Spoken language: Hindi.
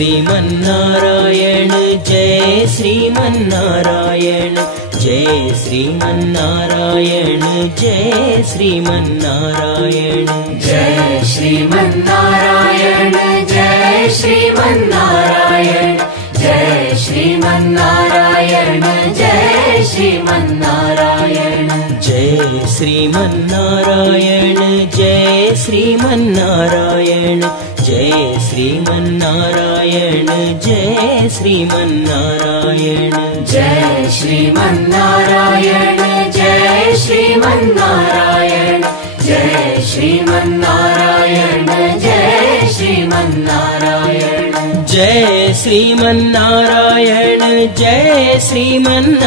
श्रीमन्नारायण जय श्रीमन्नारायण जय श्रीमन्नारायण जय श्रीमन्नारायण जय श्रीमन्नारायण जय श्रीमन्नारायण जय श्रीमन्नारायण जय श्रीमन्नारायण जय श्रीमन्नारायण जय श्रीमन्नारायण जय श्रीमन्नारायण जय श्रीमन्नारायण जय श्रीमन्नारायण जय श्रीमन्नारायण जय श्रीमन्नारायण जय श्रीमन्नारायण जय श्रीमन्नारायण जय श्रीमन्नारायण